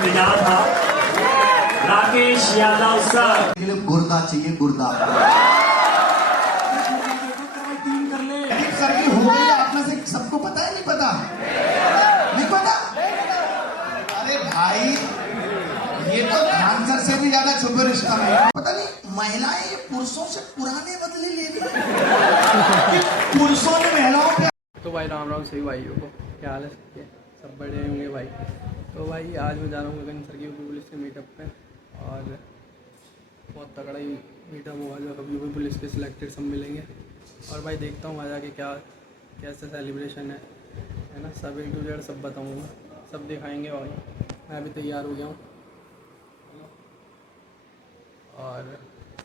मिला था राकेश यादव सर। गुर्दा चाहिए, गुर्दा सर की हो गई। आप में से सबको पता है नहीं पता? नहीं पता? अरे भाई ये तो खान सर से भी ज्यादा छुपे रिश्ता है। पता नहीं महिलाएं ये पुरुषों से पुराने बदले ले रही हैं। पुरुषों ने महिलाओं पे। तो भाई राम राम सभी भाइयों को, क्या हाल है सबके? सब बड़े होंगे भाई। तो भाई आज मैं जा रहा हूँ गगन सर की पुलिस के मीटअप पे और बहुत तगड़ा ही मीटअप हुआ जो कभी पुलिस के सिलेक्टेड सब मिलेंगे। और भाई देखता हूँ वहाँ जाके क्या कैसे सेलिब्रेशन है ना, सब A to Z सब बताऊँगा, सब दिखाएंगे भाई। मैं अभी तैयार हो गया हूँ और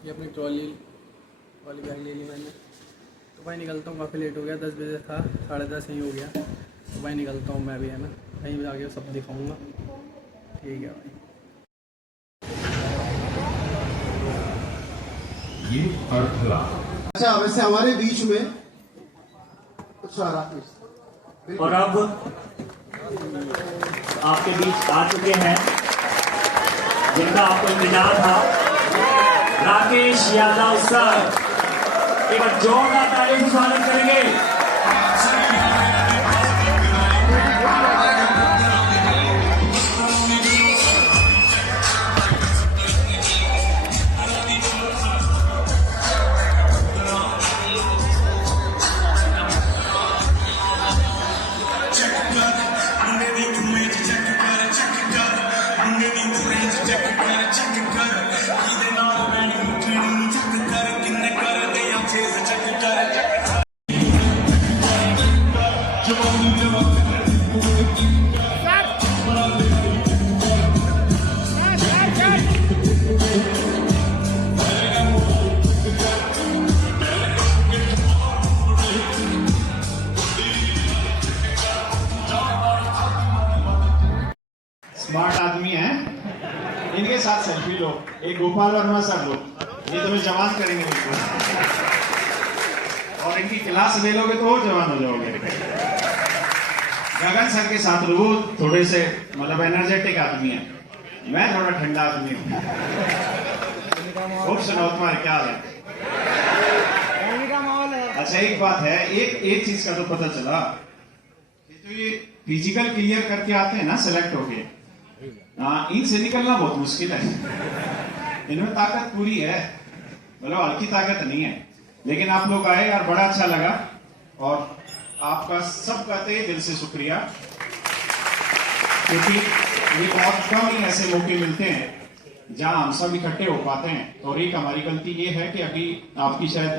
ये अपनी ट्रॉली वाली बैग ले ली मैंने। तो भाई निकलता हूँ, काफ़ी लेट हो गया, 10 बजे था, 10:30 ही हो गया। तो भाई निकलता हूँ मैं भी, है ना, कहीं भी आगे सब दिखाऊंगा। ठीक है भाई। ये अर्थला। अच्छा वैसे हमारे बीच में और अब आपके बीच आ चुके हैं जिनका आपको इंतजार था, राकेश यादव सर। एक बार जोरदार ताली से स्वागत करेंगे। स्मार्ट आदमी है, इनके साथ सेल्फी लो। एक गोपाल वर्मा सर लो, ये तुम्हें जवान करेंगे बिल्कुल। और इनकी क्लास ले लोगे तो और जवान हो जाओगे। गगन सर के साथ लो, थोड़े से मतलब एनर्जेटिक आदमी है, मैं थोड़ा ठंडा आदमी हूँ। खूब सुनाओ, तुम्हारे क्या हाल है? अच्छा एक बात है, एक चीज का तो पता चला, तो ये फिजिकल क्लियर करके आते हैं ना सेलेक्ट होके, इनसे निकलना बहुत मुश्किल है। इनमें ताकत पूरी है, मतलब हल्की ताकत नहीं है। लेकिन आप लोग आए यार, बड़ा अच्छा लगा और आपका सबका तहे दिल से शुक्रिया, क्योंकि ये बहुत कम ही ऐसे मौके मिलते हैं जहां हम सब इकट्ठे हो पाते हैं। और एक हमारी गलती ये है कि अभी आपकी शायद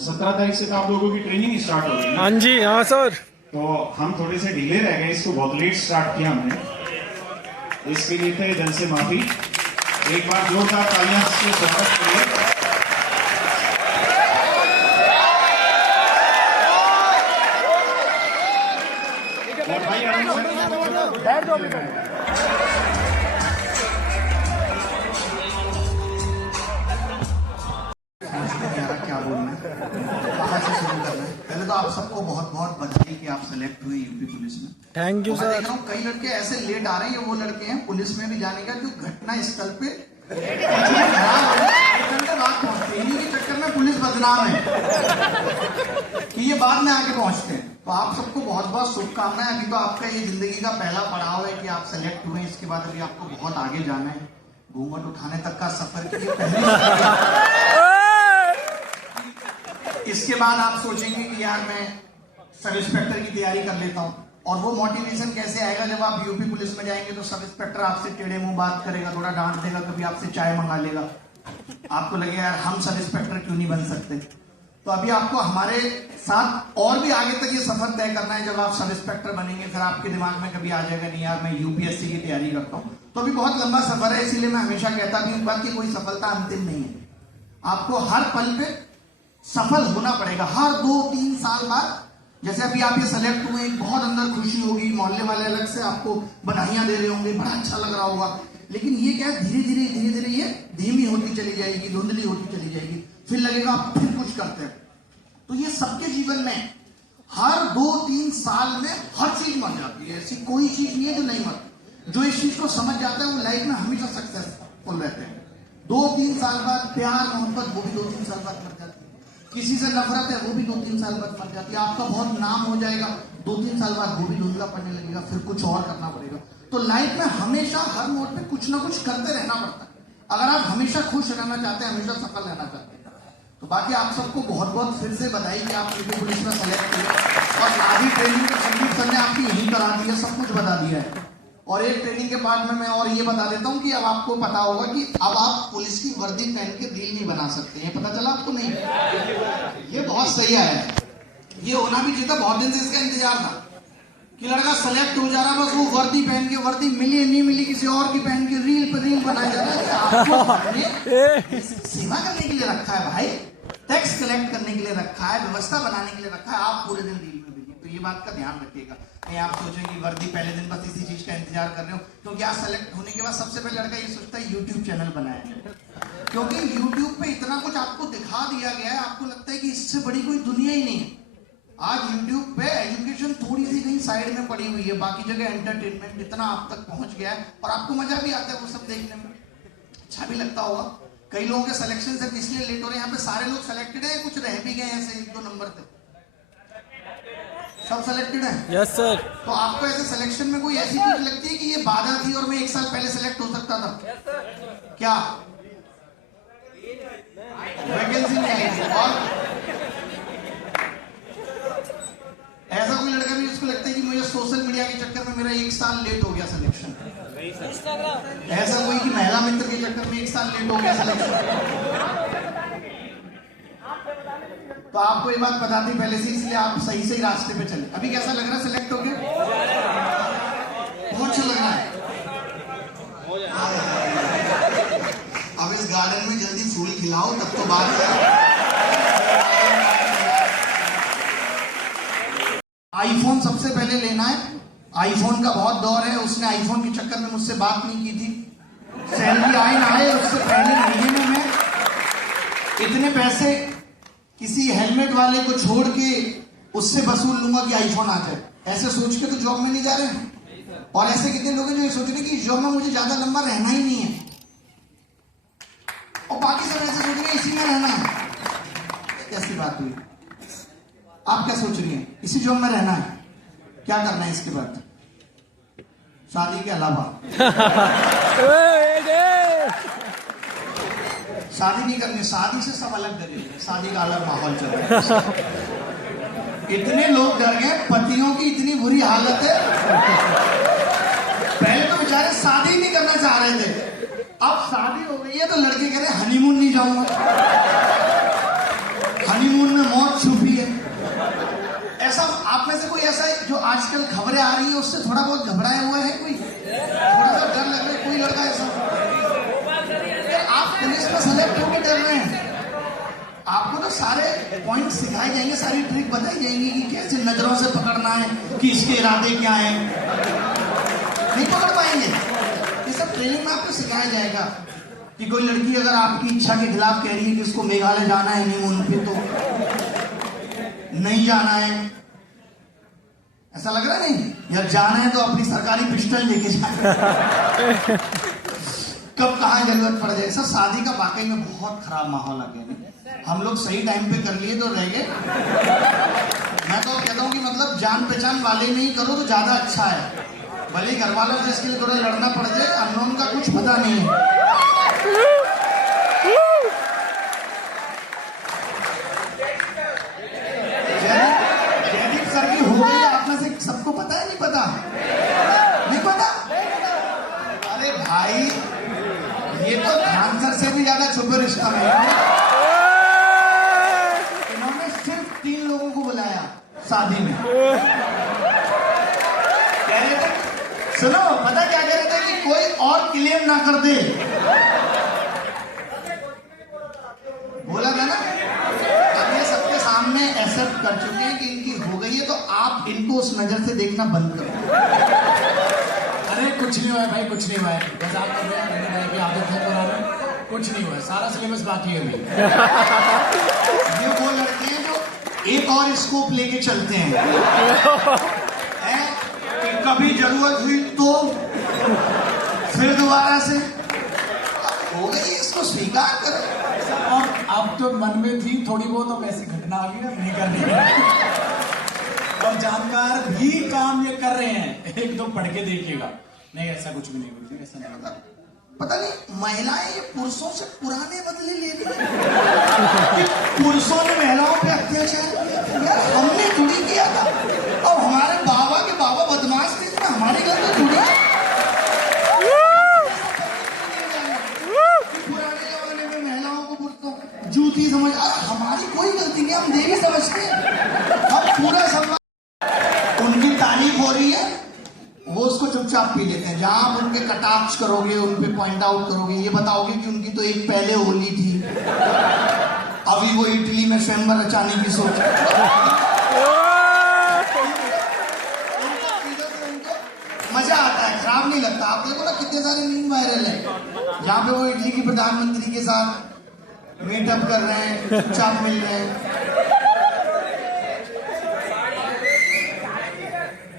17 तारीख से तो आप लोगों की ट्रेनिंग स्टार्ट हो गई। हाँ जी, हाँ सर। तो हम थोड़े से ढीले रह गए, इसको बहुत लेट स्टार्ट किया हमने, इसके लिए थे दिल से माफी। एक बार जोरदार तालियां से स्वागत करिए। और भाई क्या बोलना है, कहाँ से शुरू करना है? पहले तो आप सबको बहुत बहुत बधाई कि आप सेलेक्ट हुए यूपी पुलिस में। Thank you sir. देख रहा हूँ कई लड़के ऐसे लेट आ रहे हैं, ये वो लड़के हैं पुलिस में भी जाने का जो घटना स्थल पे बात पहुंचते हैं, इन्हीं के चक्कर में पुलिस बदनाम है कि ये बाद में आके पहुंचते हैं। तो आप सबको बहुत बहुत शुभकामनाएं। अभी तो आपका ये जिंदगी का पहला पड़ाव है कि आप सेलेक्ट हुए, इसके बाद अभी आपको बहुत आगे जाना है। घूंघट उठाने तक का सफर की पहली इसके बाद आप सोचेंगे कि यार मैं सब इंस्पेक्टर की तैयारी कर लेता हूँ। और वो मोटिवेशन कैसे आएगा जब आप यूपी पुलिस में जाएंगे तो सब इंस्पेक्टर आपसे टेढ़े मुंह बात करेगा, थोड़ा डांट देगा, कभी आपसे चाय मंगा लेगा, आपको लगेगा यार हम सब इंस्पेक्टर क्यों नहीं बन सकते। तो अभी आपको हमारे साथ और भी आगे तक ये सफर तय करना है। जब आप सब इंस्पेक्टर बनेंगे फिर आपके दिमाग में कभी आ जाएगा नहीं यार मैं यूपीएससी की तैयारी करता हूँ। तो अभी बहुत लंबा सफर है, इसीलिए मैं हमेशा कहता भी हूँ कि कोई सफलता अंतिम नहीं है। आपको हर पल पे सफल होना पड़ेगा। हर 2-3 साल बाद, जैसे अभी आप ये सेलेक्ट हुए, एक बहुत अंदर खुशी होगी, मोहल्ले वाले अलग से आपको बधाइयां दे रहे होंगे, बड़ा अच्छा लग रहा होगा। लेकिन ये क्या है, धीरे धीरे ये धीमी होती चली जाएगी, धुंधली होती चली जाएगी, फिर लगेगा आप फिर कुछ करते हैं। तो ये सबके जीवन में हर 2-3 साल में हर चीज मर जाती है, ऐसी कोई चीज नहीं है जो नहीं मरती। जो इस चीज को समझ जाता है वो लाइफ में हमेशा सक्सेसफुल रहते हैं। 2-3 साल बाद प्यार मोहब्बत वो भी 2-3 साल बाद मर जाती है। किसी से नफरत है वो भी 2-3 साल बाद मर जाती है। आपका बहुत नाम हो जाएगा, 2-3 साल बाद वो भी धुंधला पड़ने लगेगा, फिर कुछ और करना पड़ेगा। तो लाइफ में हमेशा हर मोड पे कुछ ना कुछ करते रहना पड़ता है अगर आप हमेशा खुश रहना चाहते हैं, हमेशा सफल रहना चाहते हैं। तो बाकी आप सबको बहुत बहुत फिर से बधाई कि आप यूपी पुलिस में सेलेक्ट हुए और आधी ट्रेनिंग तो संदीप सर ने आपकी यही करा दी है, सब कुछ बता दिया है। और एक ट्रेनिंग के बाद में मैं और ये बता देता हूँ कि अब आपको पता होगा कि अब आप पुलिस की वर्दी पहन के रील नहीं बना सकते हैं। पता चला आपको? नहीं, ये बहुत सही है। ये होना भी चाहिए था, बहुत दिन से इसका इंतजार था कि लड़का सेलेक्ट हो जा रहा, बस वो वर्दी पहन के, वर्दी मिली नहीं मिली किसी और की पहन के रील पर रील बनाया जा रहा है। आपको सेवा करने के लिए रखा है भाई, टैक्स कलेक्ट करने के लिए रखा है, व्यवस्था बनाने के लिए रखा है, आप पूरे दिन रील में बिजी। तो ये बात का ध्यान रखिएगा। नहीं आप सोचें कि वर्दी पहले दिन बस इसी चीज का इंतजार कर रहे हो, क्योंकि आज सेलेक्ट होने के बाद सबसे पहले लड़का ये सोचता है यूट्यूब चैनल बनाया, क्योंकि यूट्यूब पे इतना कुछ आपको दिखा दिया गया है, आपको लगता है कि इससे बड़ी कोई दुनिया ही नहीं है। आज YouTube पे एजुकेशन थोड़ी सी कहीं साइड में पड़ी हुई है, बाकी जगह एंटरटेनमेंट इतना आप तक पहुंच गया है और आपको मजा भी आता है वो सब देखने में, अच्छा भी लगता होगा। कई लोगों के सिलेक्शन से इसलिए लेट हो रहे हैं, यहाँ पे सारे लोग सिलेक्टेड है, कुछ रह भी गए ऐसे 1-2 नंबर पे, सब सिलेक्टेड है? Yes sir. तो आपको ऐसे सिलेक्शन में कोई ऐसी चीज लगती है कि ये बाधा थी और मैं 1 साल पहले सिलेक्ट हो सकता था? क्या वैकेंसी नहीं आई थी? और ऐसा कोई लड़का भी जिसको लगता है कि मुझे सोशल मीडिया के चक्कर में मेरा 1 साल लेट हो गया सिलेक्शन? ऐसा कोई कि महिला मित्र के चक्कर में 1 साल लेट हो गया सिलेक्शन? तो आपको ये बात बता दी पहले से, इसलिए आप सही से रास्ते पे चले। अभी कैसा लग रहा है सिलेक्ट हो गया? बहुत अच्छा लग रहा है। अब इस गार्डन में जल्दी फूल खिलाओ तब तो बात है। आईफोन सबसे पहले लेना है, आईफोन का बहुत दौर है। उसने आईफोन के चक्कर में मुझसे बात नहीं की थी, सैलरी आए ना आए उससे पहले महीने में मैं इतने पैसे किसी हेलमेट वाले को छोड़ के उससे वसूल लूंगा कि आईफोन आ जाए। ऐसे सोच के तो जॉब में नहीं जा रहे हैं। और ऐसे कितने लोग हैं जो ये सोच रहे हैं कि जॉब में मुझे ज्यादा लंबा रहना ही नहीं है, और बाकी सब ऐसे सोच रहे हैं इसी में रहना है। कैसी बात हुई? आप क्या सोच रही हैं? इसी जॉब में रहना है? क्या करना है इसके बाद शादी के अलावा? शादी नहीं करनी, शादी से सब अलग डरे, शादी का अलग माहौल चल रहा है। इतने लोग डर गए, पतियों की इतनी बुरी हालत है। पहले तो बेचारे शादी नहीं करना चाह रहे थे, अब शादी हो गई है तो लड़के कह रहे हनीमून नहीं जाऊंगा, हनीमून में मौत छुपी है। ऐसा आप में से कोई ऐसा है जो आजकल खबरें आ रही है उससे थोड़ा बहुत घबराया हुआ है? कोई थोड़ा सा डर लग रहा है? कोई लड़का ऐसा? आप पुलिस में सेलेक्ट होकर डर रहे हैं? आपको तो सारे पॉइंट सिखाए जाएंगे, सारी ट्रिक बताई जाएंगी कि कैसे नजरों से पकड़ना है, कि इसके इरादे क्या हैं। नहीं पकड़ पाएंगे, ये सब ट्रेनिंग में आपको सिखाया जाएगा। कि कोई लड़की अगर आपकी इच्छा के खिलाफ कह रही है कि उसको मेघालय जाना है हनीमून पे, तो नहीं जाना है, ऐसा लग रहा नहीं? यार जाना है तो अपनी सरकारी पिस्टल लेके जाए, कब कहाँ जरूरत पड़ जाए। सर शादी का वाकई में बहुत खराब माहौल आ गया। हम लोग सही टाइम पे कर लिए तो रह गए। मैं तो कहता हूँ कि मतलब जान पहचान वाले नहीं करो तो ज्यादा अच्छा है, भले ही घर वालों से इसके लिए थोड़ा लड़ना पड़ जाए, अननोन का कुछ पता नहीं है। जयदीप सर की हो गई, आप में से सबको पता है? नहीं पता? नहीं पता? अरे भाई ये तो ध्यानसर से भी ज्यादा छुपे रिश्ता में। इन्होंने सिर्फ 3 लोगों को बुलाया शादी में। कह रहे थे, सुनो पता क्या कह रहे थे कि कोई और क्लेम ना कर दे, बोला था ना। अब ये सबके सामने एक्सेप्ट कर चुके हैं कि इनकी हो गई है, तो आप इनको उस नजर से देखना बंद करो। अरे कुछ नहीं हुआ है भाई, कुछ नहीं हुआ है, बस आप आदत है पुराना, कुछ नहीं हुआ है, सारा सिलेबस बाकी है अभी। ये वो लड़के हैं जो एक और स्कोप लेके चलते हैं, कि कभी जरूरत हुई तो फिर दोबारा से हो गई, इसको स्वीकार करो। और अब तो मन में थी थोड़ी बहुत, अब ऐसी घटना आ गई नहीं करनी। और जानकार भी काम ये कर रहे हैं, एक दो पढ़ के देखिएगा। नहीं ऐसा कुछ भी नहीं बोलते, ऐसा नहीं होता। पता नहीं महिलाएं ये पुरुषों से पुराने बदले ले रही हैं कि पुरुषों ने महिलाओं पे अत्याचार किया। यार हमने थोड़ी किया था, अब हमारे बाबा के बाबा बदमाश थे इसमें हमारे घर में थोड़ी पुराने जमाने में महिलाओं को पुरुषों जूती समझ, अरे हमारी कोई गलती नहीं, हम देवी समझते हैं। हम पूरा सम्मान, उनकी तारीफ हो रही है वो उसको चुपचाप पी लेते हैं। जहां आप उनके कटाक्ष करोगे, उन पे पॉइंट आउट करोगे, ये बताओगे कि उनकी तो एक पहले होली थी, अभी वो इटली में स्वयंवर रचाने की सोच मजा आता है, खराब नहीं लगता। आप देखो ना कितने सारे मीम वायरल है जहां पे वो इटली की प्रधानमंत्री के साथ मीटअप कर रहे हैं, चुपचाप मिल रहे हैं।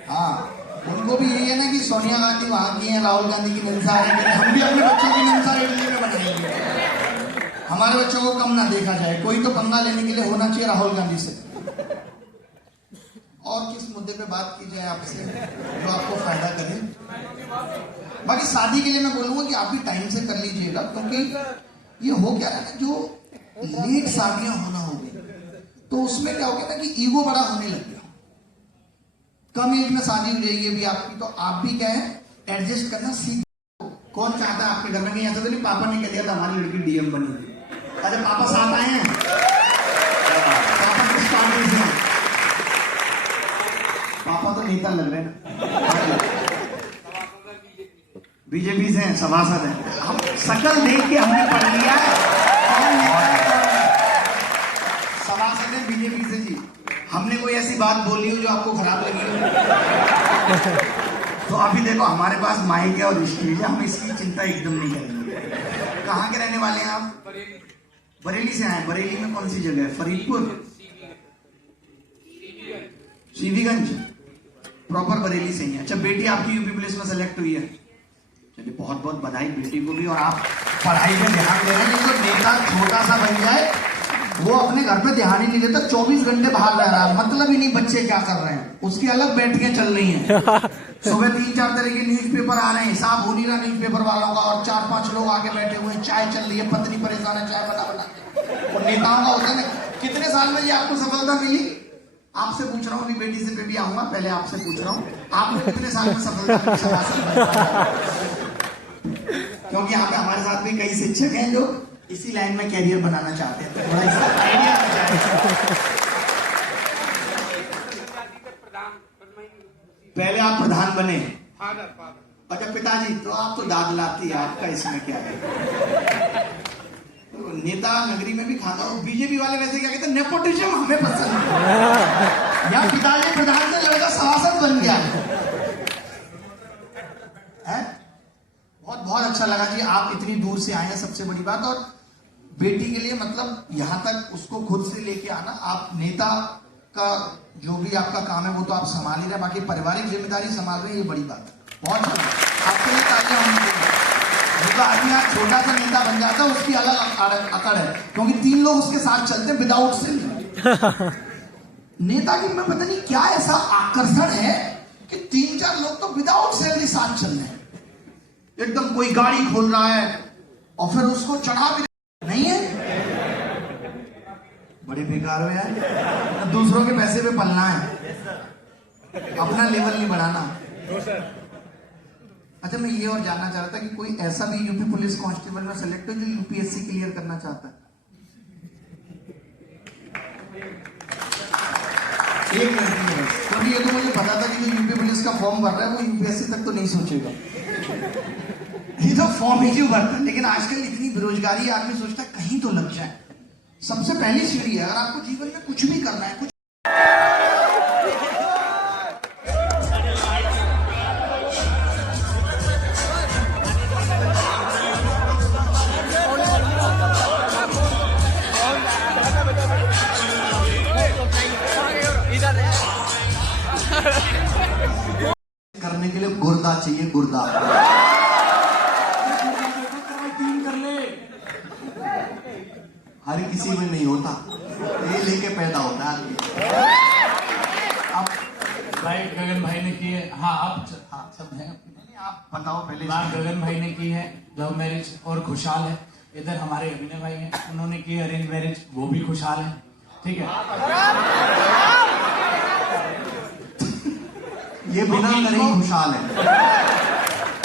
हाँ, उनको भी यही है ना कि सोनिया गांधी वहां की है, राहुल गांधी की निंदा है, हम भी अपने बच्चों की निंदा इटली में बनाएंगे, हमारे बच्चों को कम ना देखा जाए। कोई तो पंगा लेने के लिए होना चाहिए राहुल गांधी से। और किस मुद्दे पे बात की जाए आपसे जो आपको फायदा करे? बाकी शादी के लिए मैं बोलूंगा कि आप भी टाइम से कर लीजिएगा, क्योंकि ये हो क्या है ना, जो लेट शादियां होना हो गई तो उसमें क्या हो गया ना कि ईगो बड़ा होने लग गया। कम एज में शादी हो जाएगी अभी आपकी, तो आप भी क्या है एडजस्ट करना सीख। कौन चाहता है आपके घर में? नहीं ऐसा तो नहीं पापा ने कह दिया था हमारी लड़की डीएम बनी, अरे पापा साथ आए हैं, पापा किस पार्टी से? पापा तो नेता लग रहे हैं, बीजेपी से हैं, सभासद हैं। हम शकल देख के हमने पढ़ लिया है कौन नेता है, सभासद है बीजेपी से जी। हमने कोई ऐसी बात बोली हो जो आपको खराब लगी हो तो अभी देखो हमारे पास माइक है और स्टेज है, हम इसकी चिंता एकदम नहीं करेंगे। कहाँ के रहने वाले हैं आप? बरेली से आए। बरेली में कौन सी जगह है? फरीदपुर, सीवीगंज, प्रॉपर बरेली से ही है। अच्छा, बेटी आपकी यूपी पुलिस में सेलेक्ट हुई है, चलिए बहुत बहुत बधाई बेटी को भी। और आप पढ़ाई में ध्यान दे रहे हैं, तो नेता छोटा सा बन जाए वो अपने घर पे ध्यान ही नहीं देता, 24 घंटे बाहर रह रहा है, मतलब ही नहीं बच्चे क्या कर रहे हैं, उसकी अलग बैठकें चल रही हैं। सुबह 3-4 तरह के न्यूज़पेपर आ रहे हैं, हिसाब हो नहीं रहा न्यूज़पेपर वालों का, और 4-5 लोग आके बैठे हुए हैं, चाय चल रही है, पत्नी परेशान है, चाय बना बना। और नेताओं का होता है ना, कितने साल में ये आपको सफलता मिली? आपसे पूछ रहा हूँ, अभी बेटी से भी आऊंगा, पहले आपसे पूछ रहा हूँ, आपने कितने साल में सफलता? क्योंकि यहाँ पे हमारे साथ भी कई शिक्षक हैं जो इसी लाइन में कैरियर बनाना चाहते हैं, थोड़ा इसका आइडिया पहले आप प्रधान बने, अच्छा पिताजी, तो आप तो दाद लाती है, आपका इसमें क्या है? तो नेता नगरी में भी खाना हो। बीजेपी वाले वैसे क्या कहते हैं, नेपोटिज्म हमें पसंद है। यहाँ पिताजी प्रधान से लड़का सभासद बन गया है। बहुत बहुत अच्छा लगा जी, आप इतनी दूर से आए हैं, सबसे बड़ी बात। और बेटी के लिए मतलब यहाँ तक उसको खुद से लेके आना, आप नेता का जो भी आपका काम है वो तो आप संभाल ही रहे, बाकी पारिवारिक जिम्मेदारी संभाल रहे हैं, ये बड़ी बात है। बहुत आपके लिए तालियां होनी चाहिए। तो आदमी आज छोटा सा नेता बन जाता है, उसकी अलग अकड़ है, क्योंकि 3 लोग उसके साथ चलते हैं विदाउट सैलरी। नेता की मैं पता नहीं क्या ऐसा आकर्षण है कि 3-4 लोग तो विदाउट सैलरी साथ चल रहे हैं, एकदम कोई गाड़ी खोल रहा है और फिर उसको चढ़ा भी नहीं है। बड़े बेकार हो यार, दूसरों के पैसे पे पलना है, अपना लेवल नहीं बढ़ाना। अच्छा, मैं ये और जानना चाह रहा था कि कोई ऐसा भी यूपी पुलिस कांस्टेबल में सेलेक्ट हो जो यूपीएससी क्लियर करना चाहता है? एक लड़की है, क्योंकि ये तो मुझे पता था कि जो यूपी पुलिस का फॉर्म भर रहा है वो यूपीएससी तक तो नहीं सोचेगा, ये तो फॉर्म ही क्यों भरता है। लेकिन आजकल इतनी बेरोजगारी, आदमी सोचता है कहीं तो लग जाए। सबसे पहली सीढ़ी है, अगर आपको जीवन में कुछ भी करना है, कुछ करने के लिए गुर्दा चाहिए, गुर्दा। 3 कर ले। हर किसी में नहीं होता, ये लेके पैदा होता है। अब भाई गगन भाई ने की है, हाँ आप सब हैं। आप बताओ पहले। बात गगन भाई ने की है लव मैरिज और खुशहाल है। इधर हमारे अभिनय भाई हैं, उन्होंने की अरेंज मैरिज, वो भी खुशहाल है। ठीक है, ये बिना करे ही खुशहाल है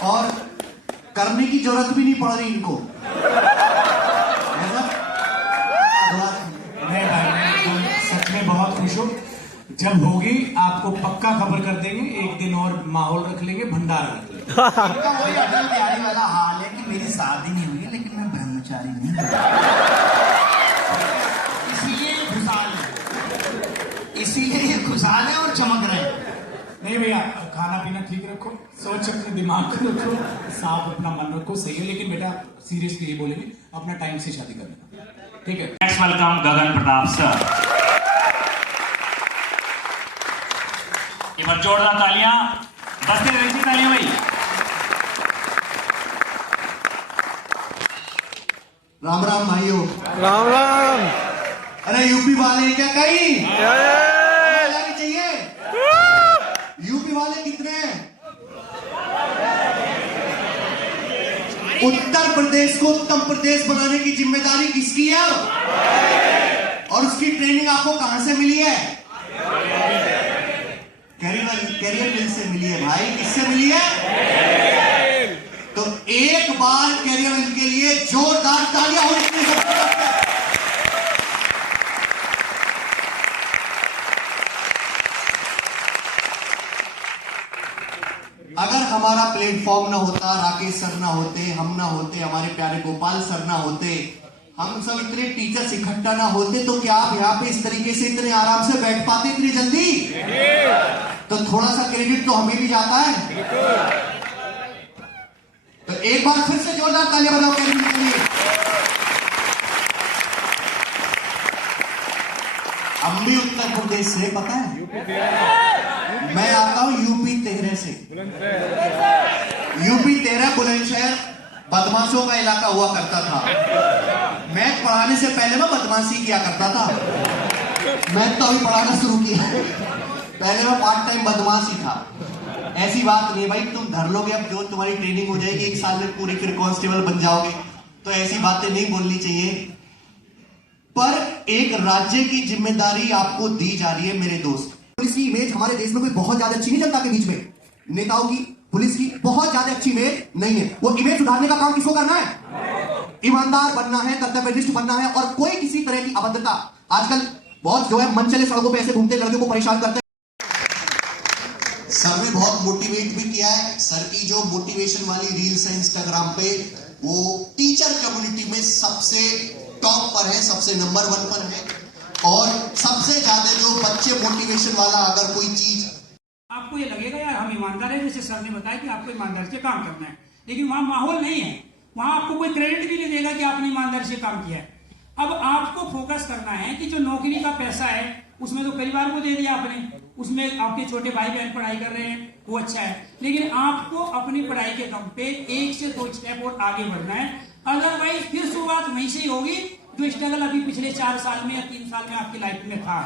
और करने की जरूरत भी नहीं पड़ रही इनको। मैं भाई मैं सच में बहुत खुश हूँ। जब होगी आपको पक्का खबर कर देंगे, एक दिन और माहौल रख लेंगे, भंडारा रख लेंगे। इनका वही अटल बिहारी वाला हाल है कि मेरी शादी नहीं हुई है लेकिन मैं ब्रह्मचारी नहीं हूं। इसीलिए ये खुशहाल है, इसीलिए ये खुशहाल है और चमक रहे हैं। नहीं भैया, खाना पीना ठीक रखो, सोच अपने दिमाग को रखो, साफ अपना मन रखो, सही है। लेकिन बेटा सीरियसली ये बोलेंगे, अपना टाइम से शादी करना, ठीक है। नेक्स्ट वेलकम गगन प्रताप सर। एक बार जोरदार तालियां, बसते रही तालियां भाई। राम राम भाइयों। राम राम। अरे यूपी वाले क्या कहीं जानी चाहिए? यूपी वाले कितने हैं? उत्तर प्रदेश को उत्तम प्रदेश बनाने की जिम्मेदारी किसकी है? और उसकी ट्रेनिंग आपको कहां से मिली है? कैरियर मिल से मिली है भाई। किससे मिली है? तो एक बार कैरियर मिल के लिए जोरदार तालियां हो सकती है। अगर हमारा प्लेटफॉर्म ना होता, राकेश सर ना होते, हम ना होते, हमारे प्यारे गोपाल सर ना होते, हम सब इतने टीचर्स इकट्ठा ना होते, तो क्या आप यहाँ पे इस तरीके से इतने आराम से बैठ पाते इतनी जल्दी? तो थोड़ा सा क्रेडिट तो हमें भी जाता है। तो एक बार फिर से जोरदार तालियां बजाओ कैरियर के लिए। हम भी उत्तर प्रदेश से, पता है मैं आता हूं यूपी 13 से। यूपी 13 बुलंदशहर बदमाशों का इलाका हुआ करता था। मैथ पढ़ाने से पहले मैं बदमाशी किया करता था। मैथ तो अभी पढ़ाना शुरू किया, पहले मैं पार्ट टाइम बदमाश ही था। ऐसी बात नहीं भाई, तुम धर लोगे, अब जो तुम्हारी ट्रेनिंग हो जाएगी 1 साल में पूरी, फिर कांस्टेबल बन जाओगे, तो ऐसी बातें नहीं बोलनी चाहिए। पर एक राज्य की जिम्मेदारी आपको दी जा रही है मेरे दोस्त। पुलिस की इमेज हमारे देश में कोई बहुत ज्यादा अच्छी नहीं, जनता के बीच में नेताओं की पुलिस की बहुत ज्यादा अच्छी इमेज नहीं है। वो इमेज सुधारने का काम किसको करना है? ईमानदार बनना है, कर्तव्यनिष्ठ बनना है, और कोई किसी तरह की अभद्रता, आजकल बहुत जो है मन चले सड़कों पे ऐसे घूमते लड़कियों को परेशान करते हैं। सर ने बहुत मोटिवेट भी किया है। सर की जो मोटिवेशन वाली रील्स है इंस्टाग्राम पे, वो टीचर कम्युनिटी में सबसे टॉप पर है, सबसे नंबर 1 पर है। और सबसे ज्यादा जो बच्चे मोटिवेशन वाला अगर कोई चीज, आपको ये लगेगा यार हम ईमानदार है, जैसे सर ने बताया कि आपको ईमानदारी से काम करना है, लेकिन वहां माहौल नहीं है, वहां आपको कोई क्रेडिट भी नहीं देगा कि आपने ईमानदारी से काम किया है। अब आपको फोकस करना है कि जो नौकरी का पैसा है उसमें तो परिवार को दे दिया आपने, उसमें आपके छोटे भाई बहन पढ़ाई कर रहे हैं, वो अच्छा है, लेकिन आपको अपनी पढ़ाई के दम पे 1 से 2 स्टेप और आगे बढ़ना है। अदरवाइज फिर शुरुआत वहीं से ही होगी जो स्ट्रगल अभी पिछले 4 साल में या 3 साल में आपकी लाइफ में था।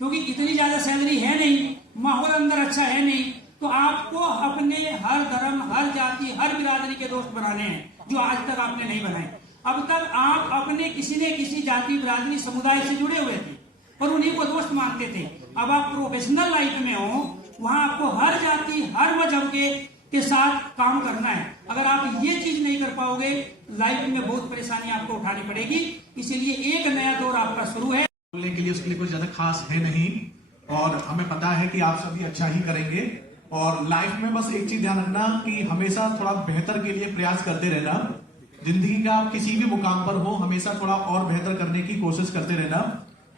क्योंकि इतनी ज्यादा सैलरी है नहीं, माहौल अंदर अच्छा है नहीं, तो आपको अपने हर धर्म, हर जाति, हर बिरादरी के दोस्त बनाने हैं, जो आज तक आपने नहीं बनाए। अब तक आप अपने किसी न किसी जाति, बिरादरी, समुदाय से जुड़े हुए थे और उन्हीं को दोस्त मानते थे। अब आप प्रोफेशनल लाइफ में हो, वहां आपको हर जाति, हर मजहब के साथ काम करना है। अगर आप ये चीज नहीं कर पाओगे, लाइफ में बहुत परेशानी आपको उठानी पड़ेगी। इसीलिए एक नया दौर आपका शुरू है। बोलने के लिए उसके लिए कुछ ज्यादा खास है नहीं, और हमें पता है कि आप सभी अच्छा ही करेंगे। और लाइफ में बस एक चीज ध्यान रखना कि हमेशा थोड़ा बेहतर के लिए प्रयास करते रहना। जिंदगी का आप किसी भी मुकाम पर हो, हमेशा थोड़ा और बेहतर करने की कोशिश करते रहना।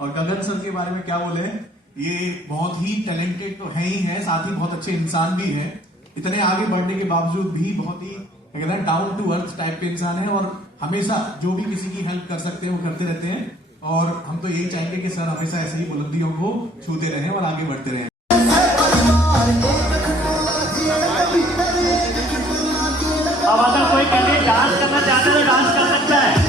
और गगन सर के बारे में क्या बोले, ये बहुत ही टैलेंटेड तो है ही है, साथ ही बहुत अच्छे इंसान भी है। इतने आगे बढ़ने के बावजूद भी बहुत ही डाउन टू अर्थ टाइप के इंसान है, और हमेशा जो भी किसी की हेल्प कर सकते हैं वो करते रहते हैं। और हम तो यही चाहेंगे कि सर हमेशा ऐसे ही बुलंदियों को छूते रहें और आगे बढ़ते रहें। अब अगर कोई कैंडिडेट डांस करना चाहता है तो डांस कर सकता है।